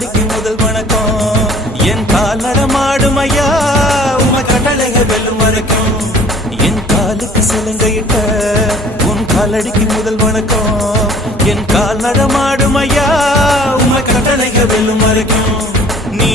காலடிக்கு முதல் வணக்கம் என் கால் நடமாடும் ஐயா உம கட்டளைகள் வெல்லும் வரைக்கும் என் காலுக்கு சிலங்கையிட்ட உன் காலடிக்கு முதல் வணக்கம் என் கால் நடமாடும் ஐயா உம கட்டளைகள் வெல்லும் வரைக்கும் நீ